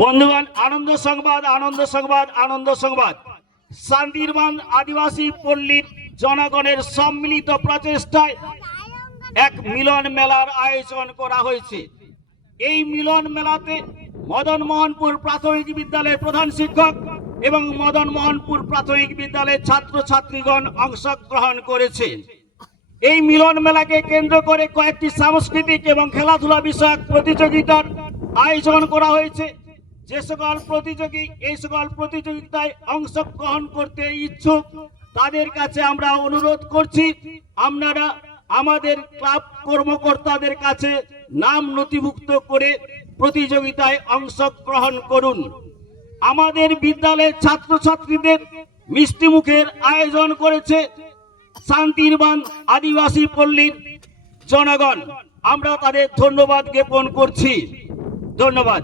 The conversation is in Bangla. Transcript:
বন্ধুগণ, আনন্দ সংবাদ, আনন্দ সংবাদ, আনন্দ সংবাদ। শান্তিরবান আদিবাসী পল্লীর জনগণের সম্মিলিত প্রচেষ্টায় এক মিলন মেলার আয়োজন করা হয়েছে। এই মিলন মেলাতে মদন মোহনপুর প্রাথমিক বিদ্যালয়ের প্রধান শিক্ষক এবং মদন মোহনপুর প্রাথমিক বিদ্যালয়ের ছাত্রছাত্রীগণ অংশগ্রহণ করেছে। এই মিলন মেলাকে কেন্দ্র করে কয়েকটি সাংস্কৃতিক এবং খেলাধুলা বিষয়ক প্রতিযোগিতার আয়োজন করা হয়েছে। যে সকল প্রতিযোগী এই সকল প্রতিযোগিতায় অংশগ্রহণ করতে ইচ্ছুক তাদের কাছে আমরা অনুরোধ করছি, আপনারা আমাদের ক্লাব কর্মকর্তাদের কাছে নাম নথিভুক্ত করে প্রতিযোগিতায় অংশগ্রহণ করুন। আমাদের বিদ্যালয়ের ছাত্রছাত্রীদের মিষ্টিমুখের আয়োজন করেছে শান্তিরবান আদিবাসী পল্লীর জনগণ। আমরা তাদের ধন্যবাদ জ্ঞাপন করছি। ধন্যবাদ।